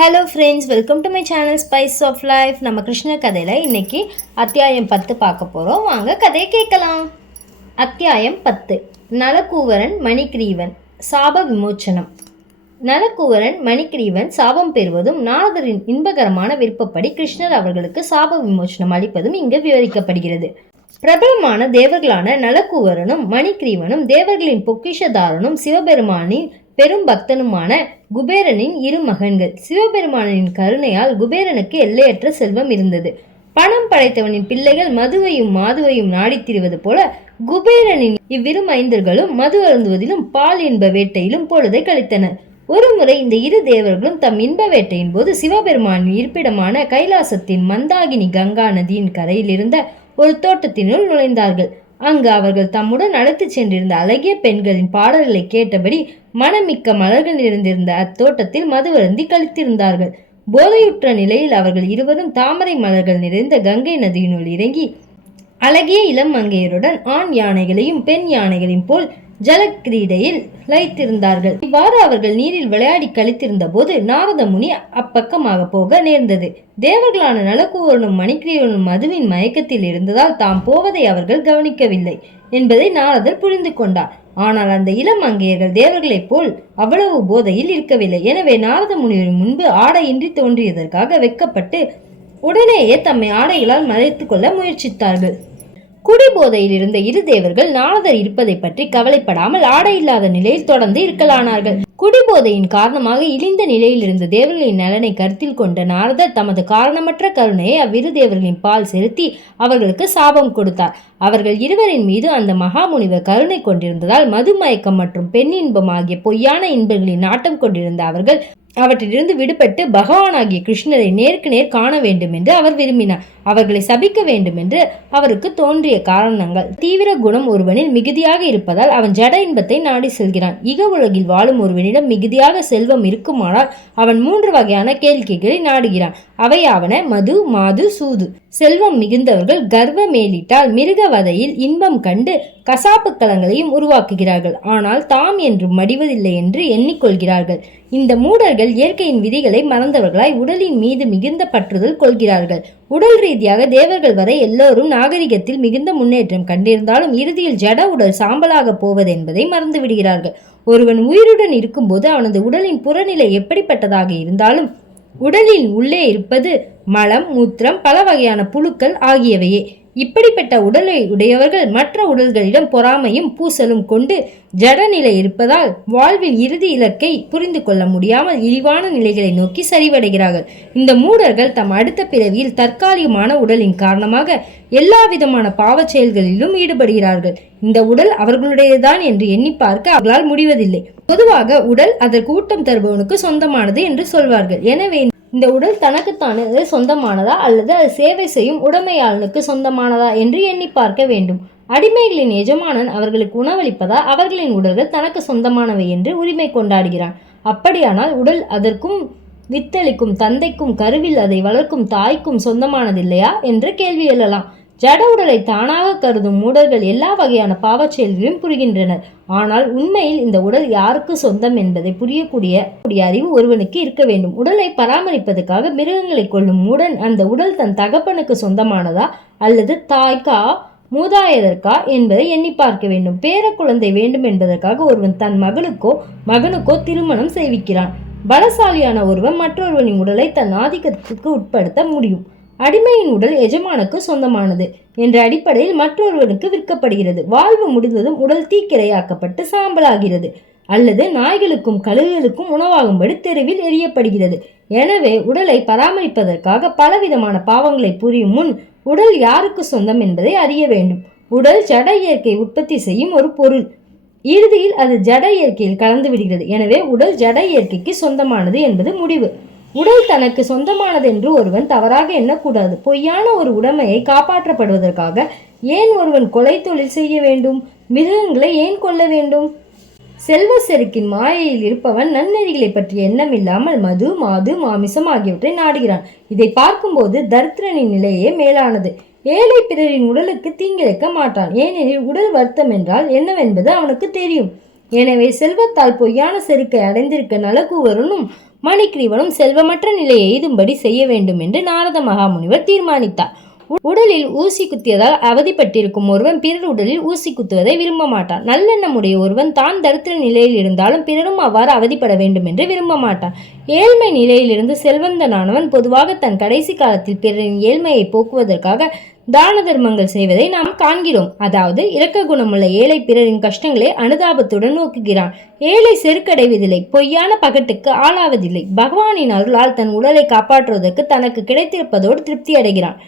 Hello friends, welcome to my channel spice of life. நம்ம கிருஷ்ண கதையில் இன்னைக்கு அத்தியாயம் 10 பார்க்க போகிறோம். வாங்க கதையை கேட்கலாம். அத்தியாயம் 10. நலக்கூவரன் மணிகிரீவன் சாப விமோச்சனம். நலக்கூவரன் மணிகிரீவன் சாபம் பெறுவதும் நாரதரின் இன்பகரமான விருப்பப்படி கிருஷ்ணர் அவர்களுக்கு சாப விமோச்சனம் அளிப்பதும் இங்கு விவரிக்கப்படுகிறது. பிரபலமான தேவர்களான நலக்கூவரனும் மணிகிரீவனும் தேவர்களின் பொக்கிஷதாரனும் சிவபெருமானின் பெரும் பக்தனுமான குபேரனின் இரு மகன்கள். சிவபெருமானின் கருணையால் குபேரனுக்கு எல்லையற்ற செல்வம் இருந்தது. பணம் படைத்தவனின் பிள்ளைகள் மதுவையும் மாதுவையும் நாடித்திருவது போல குபேரனின் இவ்விரு மைந்தர்களும் மது அருந்துவதிலும் பால் இன்ப வேட்டையிலும் பொழுதை கழித்தனர். ஒருமுறை இந்த இரு தேவர்களும் தம் இன்ப வேட்டையின் போது சிவபெருமானின் இருப்பிடமான கைலாசத்தின் மந்தாகினி கங்கா நதியின் கரையில் இருந்த ஒரு தோட்டத்தினுள் நுழைந்தார்கள். அங்கு அவர்கள் தம்முடன் அழைத்து சென்றிருந்த அழகிய பெண்களின் பாடல்களை கேட்டபடி மனமிக்க மலர்கள் நிறைந்திருந்த அத்தோட்டத்தில் மதுவருந்தி கழித்திருந்தார்கள். போதையுற்ற நிலையில் அவர்கள் இருவரும் தாமரை மலர்கள் நிறைந்த கங்கை நதியினுள் இறங்கி அழகிய இளம் மங்கையருடன் ஆண் யானைகளையும் பெண் யானைகளையும் போல் ஜலக்கிரீடையில் லயித்திருந்தார்கள். இவ்வாறு அவர்கள் நீரில் விளையாடி கழித்திருந்த போது நாரத முனி அப்பக்கமாக போக நேர்ந்தது. தேவர்களான நலக்கூவரனும் மணிகிரீவனும் மதுவின் மயக்கத்தில் இருந்ததால் தாம் போவதை அவர்கள் கவனிக்கவில்லை என்பதை நாரதர் புரிந்து கொண்டார். ஆனால் அந்த இளம் மங்கையர்கள் தேவர்களைப் போல் அவ்வளவு போதையில் இருக்கவில்லை. எனவே நாரத முனிவரின் முன்பு ஆடையின்றி தோன்றியதற்காக வெட்கப்பட்டு உடனேயே தம்மை ஆடைகளால் மறைத்துக் கொள்ள முயற்சித்தார்கள். குடிபோதையில் இருந்த இரு தேவர்கள் நாரதர் இருப்பதை பற்றி கவலைப்படாமல் ஆடை இல்லாத நிலையில் தொடர்ந்து இருக்கலானார்கள். குடிபோதையின் காரணமாக இழிந்த நிலையில் இருந்த தேவர்களின் நலனை கருத்தில் கொண்ட நாரதர் தமது காரணமற்ற கருணையை அவ்விரு தேவர்களின் பால் செலுத்தி அவர்களுக்கு சாபம் கொடுத்தார். அவர்கள் இருவரின் மீது அந்த மகாமுனிவர் கருணை கொண்டிருந்ததால் மது மயக்கம் மற்றும் பெண் இன்பம் ஆகிய பொய்யான இன்பங்களின் நாட்டம் கொண்டிருந்த அவர்கள் அவற்றிலிருந்து விடுபட்டு பகவானாகிய கிருஷ்ணரை நேருக்கு நேர் காண வேண்டும் என்று அவர் விரும்பினார். அவர்களை சபிக்க வேண்டும் என்று அவருக்கு தோன்றிய காரணங்கள்: தீவிர குணம் ஒருவனில் மிகுதியாக இருப்பதால் அவன் ஜட இன்பத்தை நாடி செல்கிறான். இக உலகில் வாழும் ஒருவனிடம் மிகுதியாக செல்வம் இருக்குமானால் அவன் 3 வகையான கேளிக்கைகளை நாடுகிறான். அவையாவன மது, மாது, சூது. செல்வம் மிகுந்தவர்கள் கர்வ மேலிட்டால் மிருக வதையில் இன்பம் கண்டு கசாப்பு களங்களையும் உருவாக்குகிறார்கள். ஆனால் தாம் என்று மடிவதில்லை என்று எண்ணிக்கொள்கிறார்கள். இந்த மூடர்கள் இயற்கையின் விதிகளை மறந்தவர்களாய் உடலின் மீது மிகுந்த பற்றுதல் கொள்கிறார்கள். உடல் ரீதியாக தேவர்கள் வரை எல்லோரும் நாகரிகத்தில் மிகுந்த முன்னேற்றம் கண்டிருந்தாலும் இறுதியில் ஜட உடல் சாம்பலாக போவது என்பதை மறந்து விடுகிறார்கள். ஒருவன் உயிருடன் இருக்கும்போது அவனது உடலின் புறநிலை எப்படிப்பட்டதாக இருந்தாலும் உடலின் உள்ளே இருப்பது மலம், மூத்திரம், பல வகையான புழுக்கள் ஆகியவையே. இப்படிப்பட்ட உடலை உடையவர்கள் மற்ற உடல்களிடம் பொறாமையும் பூசலும் கொண்டு ஜடநிலை இருப்பதால் வாழ்வின் இறுதி இலக்கை புரிந்து கொள்ள முடியாமல் இழிவான நிலைகளை நோக்கி சரிவடைகிறார்கள். இந்த மூடர்கள் தம் அடுத்த பிறவியில் தற்காலிகமான உடலின் காரணமாக எல்லா விதமான பாவச் செயல்களிலும் ஈடுபடுகிறார்கள். இந்த உடல் அவர்களுடையதுதான் என்று எண்ணி பார்க்க அவர்களால் முடிவதில்லை. பொதுவாக உடல் அதற்கு ஊட்டம் தருபவனுக்கு சொந்தமானது என்று சொல்வார்கள். எனவே இந்த உடல் தனக்குத்தானது சொந்தமானதா அல்லது அது சேவை செய்யும் உடைமையாளனுக்கு சொந்தமானதா என்று எண்ணி பார்க்க வேண்டும். அடிமைகளின் எஜமானன் அவர்களுக்கு உணவளிப்பதா அவர்களின் உடல்கள் தனக்கு சொந்தமானவை என்று உரிமை கொண்டாடுகிறான். அப்படியானால் உடல் அதற்கும் வித்தளிக்கும் தந்தைக்கும் கருவில் அதை வளர்க்கும் தாய்க்கும் சொந்தமானதில்லையா என்று கேள்வி எழலாம். ஜட உடலை தானாக கருதும் மூடர்கள் எல்லா வகையான பாவச் செயல்களையும் புரிகின்றனர். ஆனால் உண்மையில் இந்த உடல் யாருக்கு சொந்தம் என்பதை புரியக்கூடிய அறிவு ஒருவனுக்கு இருக்க வேண்டும். உடலை பராமரிப்பதற்காக மிருகங்களை கொள்ளும் மூடன் அந்த உடல் தன் தகப்பனுக்கு சொந்தமானதா அல்லது தாய்க்கா மூதாயதற்கா என்பதை எண்ணி பார்க்க வேண்டும். பேர குழந்தை வேண்டும் என்பதற்காக ஒருவன் தன் மகனுக்கோ திருமணம் செய்விக்கிறான். பலசாலியான ஒருவன் மற்றொருவனின் உடலை தன் ஆதிக்கத்திற்கு உட்படுத்த முடியும். அடிமையின் உடல் எஜமானுக்கு சொந்தமானது என்ற அடிப்படையில் மற்றொருவனுக்கு விற்கப்படுகிறது. வாழ்வு முடிந்ததும் உடல் தீக்கிரையாக்கப்பட்டு சாம்பலாகிறது அல்லது நாய்களுக்கும் கழுகுகளுக்கும் உணவாகும்படி தெருவில் எரியப்படுகிறது. எனவே உடலை பராமரிப்பதற்காக பலவிதமான பாவங்களை புரியும் முன் உடல் யாருக்கு சொந்தம் என்பதை அறிய வேண்டும். உடல் ஜட இயற்கை உற்பத்தி செய்யும் ஒரு பொருள். இறுதியில் அது ஜட இயற்கையில் கலந்து விடுகிறது. எனவே உடல் ஜட இயற்கைக்கு சொந்தமானது என்பது முடிவு. உடல் தனக்கு சொந்தமானது என்று ஒருவன் தவறாக எண்ணக்கூடாது. பொய்யான ஒரு உடைமையை காப்பாற்றப்படுவதற்காக ஏன் ஒருவன் கொலை தொழில் செய்ய வேண்டும்? மிருகங்களை ஏன் கொல்ல வேண்டும்? செல்வ செருக்கின் மாயையில் இருப்பவன் நன்னெறிகளை பற்றிய எண்ணம் இல்லாமல் மது, மாது, மாமிசம் ஆகியவற்றை நாடுகிறான். இதை பார்க்கும்போது தரித்திரனின் நிலையே மேலானது. ஏழை பிறரின் உடலுக்கு தீங்கிழைக்க மாட்டான். ஏனெனில் உடல் வருத்தம் என்றால் என்னவென்பது அவனுக்கு தெரியும். எனவே செல்வத்தால் பொய்யான செருக்கை அடைந்திருக்க நலக்கூவரனும் மணிக்கிரீவனும் செல்வமற்ற நிலையை எய்தும்படி செய்ய வேண்டும் என்று நாரத மகாமுனிவர் தீர்மானித்தார். உடலில் ஊசி குத்தியதால் அவதிப்பட்டிருக்கும் ஒருவன் பிறர் உடலில் ஊசி குத்துவதை விரும்ப மாட்டான். நல்லெண்ணமுடைய ஒருவன் தான் தரித்திர நிலையில் இருந்தாலும் பிறரும் அவ்வாறு அவதிப்பட வேண்டும் என்று விரும்ப மாட்டான். ஏழ்மை நிலையிலிருந்து செல்வந்தனானவன் பொதுவாக தன் கடைசி காலத்தில் பிறரின் ஏழ்மையை போக்குவதற்காக தான தர்மங்கள் செய்வதை நாம் காண்கிறோம். அதாவது இரக்க குணமுள்ள ஏழை பிறரின் கஷ்டங்களை அனுதாபத்துடன் நோக்குகிறான். ஏழை செருக்கடைவதில்லை, பொய்யான பகட்டுக்கு ஆளாவதில்லை. பகவானின் அருளால் தன் உடலை காப்பாற்றுவதற்கு தனக்கு கிடைத்திருப்பதோடு திருப்தி அடைகிறான்.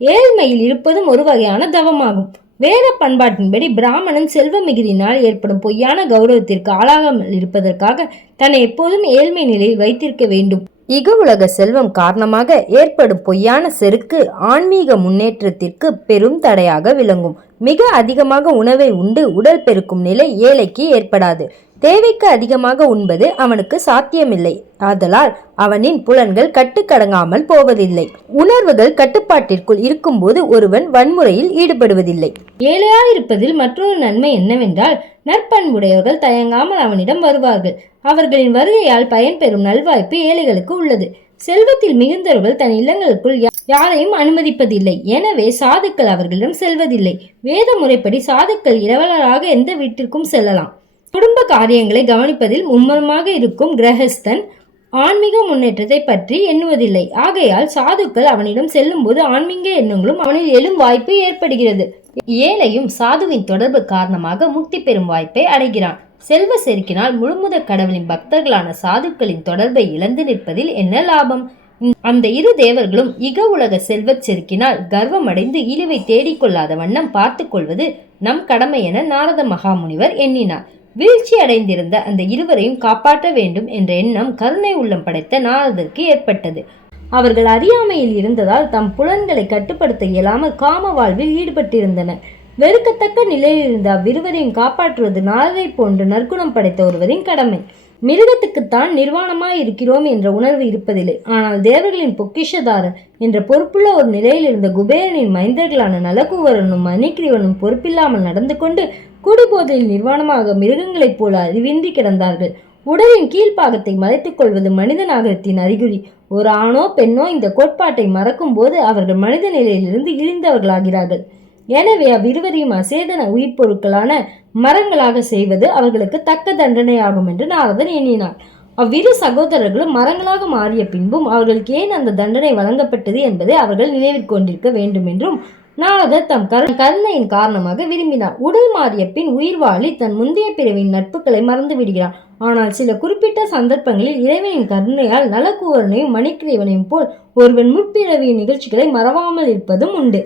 ஏழ்மையில் இருப்பதும் ஒரு வகையான தவமாகும். வேத பண்பாட்டின்படி பிராமணன் செல்வ மிகுதியினால் ஏற்படும் பொய்யான கௌரவத்திற்கு ஆளாகாமல் இருப்பதற்காக தன்னை எப்போதும் ஏழ்மை நிலையில் வைத்திருக்க வேண்டும். இக செல்வம் காரணமாக ஏற்படும் பொய்யான செருக்கு ஆன்மீக முன்னேற்றத்திற்கு பெரும் தடையாக விளங்கும். மிக அதிகமாக உணவை உண்டு உடல் பெருக்கும் நிலை ஏழைக்கு ஏற்படாது. தேவைக்கு அதிகமாக உண்பது அவனுக்கு சாத்தியமில்லை. ஆதலால் அவனின் புலன்கள் கட்டுக்கடங்காமல் போவதில்லை. உணர்வுகள் கட்டுப்பாட்டிற்குள் இருக்கும்போது ஒருவன் வன்முறையில் ஈடுபடுவதில்லை. ஏழையாயிருப்பதில் மற்றொரு நன்மை என்னவென்றால், நற்பண்புடையவர்கள் தயங்காமல் அவனிடம் வருவார்கள். அவர்களின் வருகையால் பயன்பெறும் நல்வாய்ப்பு ஏழைகளுக்கு உள்ளது. செல்வத்தில் மிகுந்தவர்கள் தன் இல்லங்களுக்குள் யாரையும் அனுமதிப்பதில்லை. எனவே சாதுக்கள் அவர்களிடம் செல்வதில்லை. வேத முறைப்படி சாதுக்கள் இரவலராக எந்த வீட்டிற்கும் செல்லலாம். குடும்ப காரியங்களை கவனிப்பதில் மும்முரமாக இருக்கும் கிரகஸ்தன் ஆன்மீக முன்னேற்றத்தை பற்றி எண்ணுவதில்லை. ஆகையால் சாதுக்கள் அவனிடம் செல்லும் போது ஆன்மீக எண்ணங்களும் அவனில் எழும் வாய்ப்பு ஏற்படுகிறது. ஏழையும் சாதுவின் தொடர்பு காரணமாக முக்தி பெறும் வாய்ப்பை அடைகிறான். செல்வ செருக்கினால் முழுமுதற் கடவுளின் பக்தர்களான சாதுக்களின் தொடர்பை இழந்து நிற்பதில் என்ன லாபம்? அந்த இரு தேவர்களும் இக உலக செல்வச் செருக்கினால் கர்வமடைந்து இழிவை தேடிக்கொள்ளாத வண்ணம் பார்த்து கொள்வது நம் கடமை என நாரத மகாமுனிவர் எண்ணினார். வீழ்ச்சி அடைந்திருந்த அந்த இருவரையும் காப்பாற்ற வேண்டும் என்ற எண்ணம் கருணை உள்ளம் படைத்த நாரதருக்கு ஏற்பட்டது. அவர்கள் அறியாமையில் இருந்ததால் தம் புலன்களை கட்டுப்படுத்த இயலாமல் காம வாழ்வில் ஈடுபட்டிருந்தனர். வெறுக்கத்தக்க நிலையில் இருந்த அவ்விருவரையும் காப்பாற்றுவது நாரதை போன்று நற்குணம் படைத்த ஒருவரின் கடமை. மிருகத்துக்குத்தான் நிர்வாணமாய் இருக்கிறோம் என்ற உணர்வு இருப்பதில்லை. ஆனால் தேவர்களின் பொக்கிஷதாரர் என்ற பொறுப்புள்ள ஒரு நிலையில் இருந்த குபேரனின் மைந்தர்களான நலகூவரனும் மணிக்கிரீவனும் பொறுப்பில்லாமல் நடந்து கொண்டு குடிபோதையில் நிர்வாணமாக மிருகங்களைப் போல அறிவின்றி கிடந்தார்கள். உடலின் கீழ்ப்பாகத்தை மறைத்துக் கொள்வது மனித நாகரிகத்தின் அறிகுறி. ஒரு ஆணோ பெண்ணோ இந்த கோட்பாட்டை மறக்கும் போது அவர்கள் மனித நிலையிலிருந்து இழிந்தவர்களாகிறார்கள். எனவே அவ்விருவரையும் அசேதன உயிர் பொருட்களான மரங்களாக செய்வது அவர்களுக்கு தக்க தண்டனையாகும் என்று நாரதர் எண்ணினார். அவ்விரு சகோதரர்களும் மரங்களாக மாறிய பின்பும் அவர்களுக்கு ஏன் அந்த தண்டனை வழங்கப்பட்டது என்பதை அவர்கள் நினைவிற்கொண்டிருக்க வேண்டும் என்றும் நாரதர் தம் கருணையின் காரணமாக விரும்பினார். உடல் மாறிய பின் உயிர் வாழி தன் முந்தைய பிறவியின் நட்புகளை மறந்து விடுகிறார். ஆனால் சில குறிப்பிட்ட சந்தர்ப்பங்களில் இறைவனின் கருணையால் நலகூவரனையும் மணிக்கிரீவனையும் போல் ஒருவன் முற்பிறவியின் நிகழ்ச்சிகளை மறவாமல் இருப்பதும் உண்டு.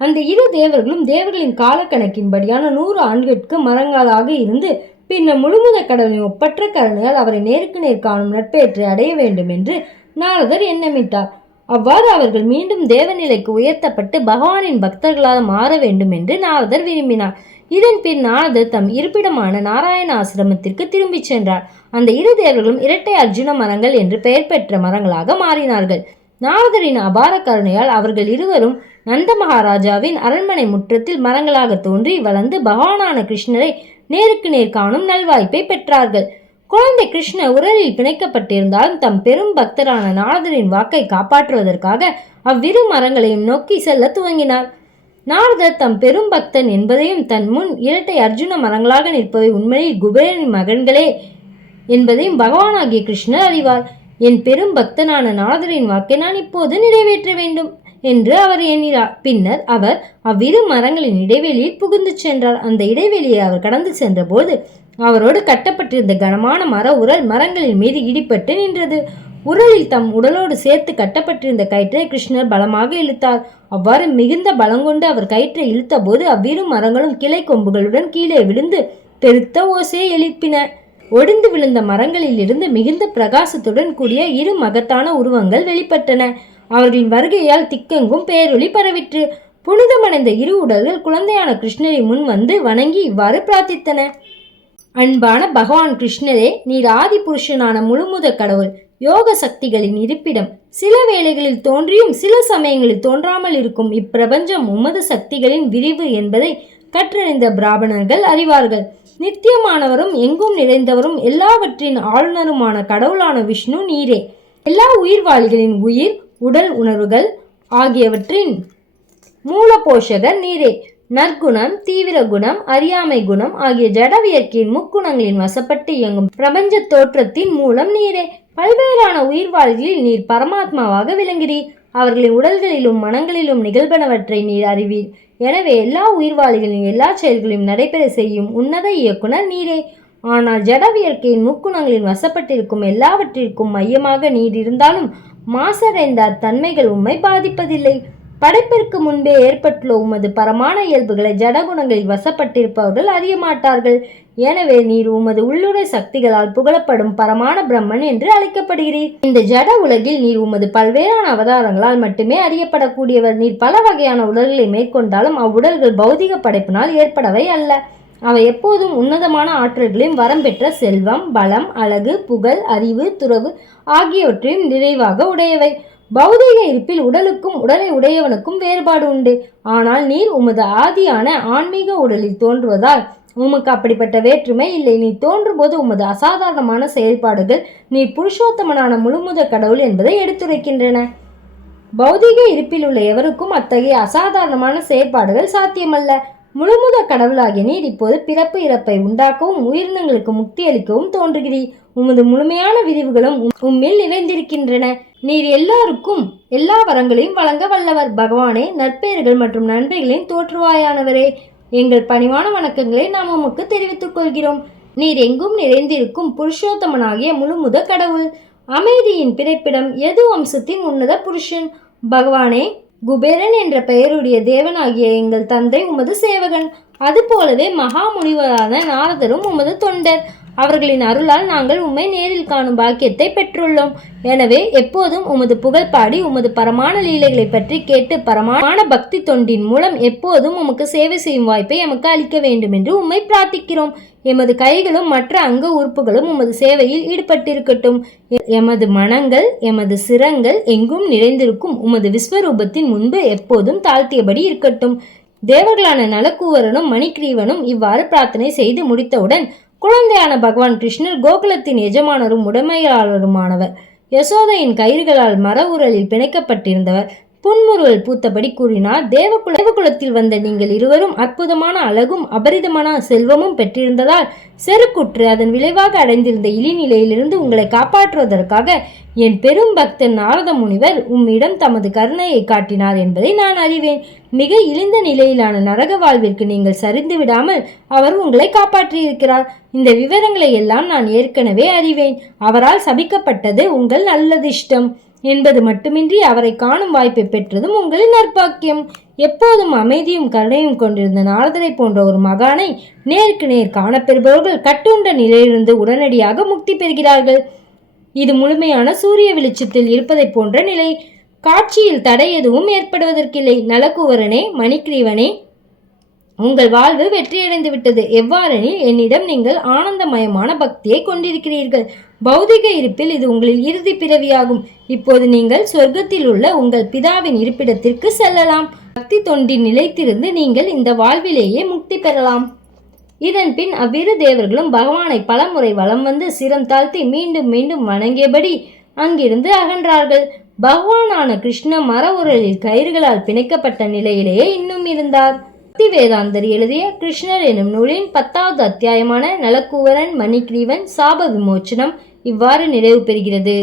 அந்த இரு தேவர்களும் தேவர்களின் காலக்கணக்கின்படியான 100 ஆண்டுகளுக்கு மரங்களாக இருந்து பின்னர் முழுமுத கடவுளின் ஒப்பற்ற கருணையால் அவரை நேருக்கு நேர் காணும் நட்பேற்றை அடைய வேண்டும் என்று நாரதர் எண்ணமிட்டார். அவ்வாறு அவர்கள் மீண்டும் தேவநிலைக்கு உயர்த்தப்பட்டு பகவானின் பக்தர்களாக மாற வேண்டும் என்று நாரதர் விரும்பினார். இதன் பின் நாரதர் தம் இருப்பிடமான நாராயண ஆசிரமத்திற்கு திரும்பி சென்றார். அந்த இரு தேவர்களும் இரட்டை அர்ஜுன மரங்கள் என்று பெயர் பெற்ற மரங்களாக மாறினார்கள். நாரதரின் அபார கருணையால் அவர்கள் இருவரும் நந்த மகாராஜாவின் அரண்மனை முற்றத்தில் மரங்களாக தோன்றி வளர்ந்து பகவானான கிருஷ்ணரை நேருக்கு நேர் காணும் நல்வாய்ப்பை பெற்றார்கள். குழந்தை கிருஷ்ணர் உரலில் பிணைக்கப்பட்டிருந்தாலும் தம் பெரும் பக்தரான நாரதரின் வாக்கை காப்பாற்றுவதற்காக அவ்விரு மரங்களையும் நோக்கி செல்ல துவங்கினார். நாரதர் தம் பெரும் பக்தன் என்பதையும் தன் முன் இரட்டை அர்ஜுன மரங்களாக நிற்பவை உண்மையில் குபேரனின் மகன்களே என்பதையும் பகவானாகிய கிருஷ்ணர் அறிவார். என் பெரும் பக்தனான நாரதரின் வாக்கை நான் இப்போது நிறைவேற்ற வேண்டும் என்று அவர் எண்ணினார். பின்னர் அவர் அவ்விரு மரங்களின் இடைவெளியில் புகுந்து சென்றார். அந்த இடைவெளியை அவர் கடந்து சென்ற போது அவரோடு கட்டப்பட்டிருந்த கனமான மர உரல் மரங்களின் மீது இடிபட்டு நின்றது. உரலில் தம் உடலோடு சேர்த்து கட்டப்பட்டிருந்த கயிற்றை கிருஷ்ணர் பலமாக இழுத்தார். அவ்வாறு மிகுந்த பலங்கொண்டு அவர் கயிற்றை இழுத்த போது அவ்விரு மரங்களும் கிளை கொம்புகளுடன் கீழே விழுந்து பெருத்த ஓசையை எழுப்பின. ஒடிந்து விழுந்த மரங்களில் இருந்து மிகுந்த பிரகாசத்துடன் கூடிய இரு மகத்தான உருவங்கள் வெளிப்பட்டன. அவர்களின் வருகையால் திக்கெங்கும் பேரொளி பரவிற்று. புனிதமடைந்த இரு உடல்கள் குழந்தையான கிருஷ்ணரை முன் வந்து வணங்கி இவ்வாறு பிரார்த்தித்தன. அன்பான பகவான் கிருஷ்ணரே, நீர் ஆதி புருஷனான முழுமுத கடவுள், யோக சக்திகளின் இருப்பிடம். சில வேளைகளில் தோன்றியும் சில சமயங்களில் தோன்றாமல் இருக்கும் இப்பிரபஞ்சம் உமது சக்திகளின் விரிவு என்பதை கற்றறிந்த பிராமணர்கள் அறிவார்கள். நித்தியமானவரும் எங்கும் நிறைந்தவரும் எல்லாவற்றின் ஆளுநருமான கடவுளான விஷ்ணு நீரே. எல்லா உயிர்வாளிகளின் உயிர், உடல், உணர்வுகள் ஆகியவற்றின் மூல போஷகர் நீரே. நற்குணம், தீவிர குணம், அறியாமை குணம் ஆகிய ஜடவியற்கையின் முக்குணங்களின் வசப்பட்டு இயங்கும் பிரபஞ்ச தோற்றத்தின் மூலம் நீரே. பல்வேறான உயிர்வாழ்களில் நீர் பரமாத்மாவாக விளங்குகிறீர். அவர்களின் உடல்களிலும் மனங்களிலும் நிகழ்பனவற்றை நீர் அறிவீர். எனவே எல்லா உயிர்வாளிகளின் எல்லா செயல்களையும் நடைபெற செய்யும் உன்னத இயக்குனர் நீரே. ஆனால் ஜடவியற்கையின் முக்குணங்களின் வசப்பட்டிருக்கும் எல்லாவற்றிற்கும் மையமாக நீர் இருந்தாலும் மாசடைந்த அத்தன்மைகள் உம்மை பாதிப்பதில்லை. படைப்பிற்கு முன்பே ஏற்பட்டுள்ள உமது பரமான இயல்புகளை ஜடகுணங்களில் வசப்பட்டிருப்பவர்கள் அறிய மாட்டார்கள். எனவே நீர் உமது உள்ளுரை சக்திகளால் புகழப்படும் பரமான பிரம்மன் என்று அழைக்கப்படுகிறீர். இந்த ஜட உலகில் நீர் உமது பல்வேறான அவதாரங்களால் மட்டுமே அறியப்படக்கூடியவர். நீர் பல வகையான உடல்களை மேற்கொண்டாலும் அவ்வுடல்கள் பௌதிக படைப்பினால் ஏற்படவை அல்ல. அவை எப்போதும் உன்னதமான ஆற்றல்களையும் வரம் பெற்ற செல்வம், பலம், அழகு, புகழ், அறிவு, துறவு ஆகியவற்றையும் நிறைவாக உடையவை. பௌதிக இருப்பில் உடலுக்கும் உடலை உடையவனுக்கும் வேறுபாடு உண்டு. ஆனால் நீர் உமது ஆதியான ஆன்மீக உடலில் தோன்றுவதால் உமக்கு அப்படிப்பட்ட வேற்றுமை இல்லை. நீ தோன்றும் போது உமது அசாதாரணமான செயல்பாடுகள் நீர் புருஷோத்தமனான முழுமுத கடவுள் என்பதை எடுத்துரைக்கின்றன. பௌதிக இருப்பில் உள்ள எவருக்கும் அத்தகைய அசாதாரணமான செயற்பாடுகள் சாத்தியமல்ல. முழுமுத கடவுளாகிய நீர் இப்போது பிறப்பு இறப்பை உண்டாக்கவும் உயிரினங்களுக்கு முக்தி அளிக்கவும் தோன்றுகிறீர். உமது முழுமையான விரிவுகளும் உம்மில் நிறைந்திருக்கின்றன. நீர் எல்லாருக்கும் எல்லா வரங்களையும் வழங்க வல்லவர். பகவானே, நற்பெயர்கள் மற்றும் நன்மைகளின் தோற்றுவாயானவரே, எங்கள் பணிவான வணக்கங்களை நாம் உமக்கு தெரிவித்துக் கொள்கிறோம். நீர் எங்கும் நிறைந்திருக்கும் புருஷோத்தமனாகிய முழுமுத கடவுள், அமைதியின் பிறப்பிடம், எது வம்சத்தின் உன்னத புருஷன். பகவானே, குபேரன் என்ற பெயருடைய தேவனாகிய எங்கள் தந்தை உமது சேவகன். அதுபோலவே மகா முனிவரான நாரதரும் உமது தொண்டர். அவர்களின் அருளால் நாங்கள் உம்மை நேரில் காணும் பாக்கியத்தை பெற்றுள்ளோம். எனவே எப்போதும் உமது புகழ் பாடி உமது பரமான லீலைகளை பற்றி கேட்டு பரமான பக்தி தொண்டின் மூலம் எப்போதும் உமக்கு சேவை செய்யும் வாய்ப்பை எமக்கு அளிக்க வேண்டும் என்று உம்மை பிரார்த்திக்கிறோம். எமது கைகளும் மற்ற அங்க உறுப்புகளும் உமது சேவையில் ஈடுபட்டிருக்கட்டும். எமது மனங்கள், எமது சிரங்கள் எங்கும் நிறைந்திருக்கும் உமது விஸ்வரூபத்தின் முன்பு எப்போதும் தாழ்த்தியபடி இருக்கட்டும். தேவர்களான நலக்கூவரனும் மணிக்கிரீவனும் இவ்வாறு பிரார்த்தனை செய்து முடித்தவுடன் குழந்தையான பகவான் கிருஷ்ணர் கோகுலத்தின் எஜமானரும் உடைமையாளருமானவர். யசோதையின் கயிறுகளால் மர உரலில் பிணைக்கப்பட்டிருந்தவர் புன்முறுவல் பூத்தபடி கூறினார். தேவகுலத்தில் வந்த நீங்கள் இருவரும் அற்புதமான அழகும் அபரிதமான செல்வமும் பெற்றிருந்ததால் செருக்குற்று அதன் விளைவாக அடைந்திருந்த இழிநிலையிலிருந்து உங்களை காப்பாற்றுவதற்காக என் பெரும் பக்தன் நாரத முனிவர் உம்மிடம் தமது கருணையை காட்டினார் என்பதை நான் அறிவேன். மிக இழிந்த நிலையிலான நரக வாழ்விற்கு நீங்கள் சரிந்து விடாமல் அவர் உங்களை காப்பாற்றியிருக்கிறார். இந்த விவரங்களை எல்லாம் நான் ஏற்கனவே அறிவேன். அவரால் சபிக்கப்பட்டது உங்கள் நல்லதிஷ்டம் என்பது மட்டுமின்றி அவரை காணும் வாய்ப்பை பெற்றதும் உங்களின் நற்பாக்கியம். எப்போதும் அமைதியும் கருணையும் கொண்டிருந்த நாரதரை போன்ற ஒரு மகானை நேருக்கு நேர் காணப்பெறுபவர்கள் கட்டுண்ட நிலையிலிருந்து உடனடியாக முக்தி பெறுகிறார்கள். இது முழுமையான சூரிய வெளிச்சத்தில் இருப்பதை போன்ற நிலை. காட்சியில் தடை எதுவும் ஏற்படுவதற்கில்லை. நலகுவரனே, மணிக்கிரீவனே, உங்கள் வாழ்வு வெற்றியடைந்து விட்டது. எவ்வாறெனில் என்னிடம் நீங்கள் ஆனந்தமயமான பக்தியை கொண்டிருக்கிறீர்கள். பௌதிக இருப்பில் இது உங்களின் இறுதி பிறவியாகும். இப்போது நீங்கள் சொர்க்கத்தில் உள்ள உங்கள் பிதாவின் இருப்பிடத்திற்கு செல்லலாம். பக்தி தொண்டில் நிலைத்திருந்து நீங்கள் இந்த வாழ்விலேயே முக்தி பெறலாம். இதன் பின் அவ்விரு தேவர்களும் பகவானை பலமுறை வலம் வந்து சிரம் தாழ்த்தி மீண்டும் மீண்டும் வணங்கியபடி அங்கிருந்து அகன்றார்கள். பகவானான கிருஷ்ண மர உரலில் கயிறுகளால் பிணைக்கப்பட்ட நிலையிலேயே இன்னும் இருந்தார். பக்தி வேதாந்தர் எழுதிய கிருஷ்ணர் எனும் நூலின் 10வது அத்தியாயமான நலக்கூவரன் மணிக்கிரீவன் சாப விமோச்சனம் இவ்வாறு நிறைவு பெறுகிறது.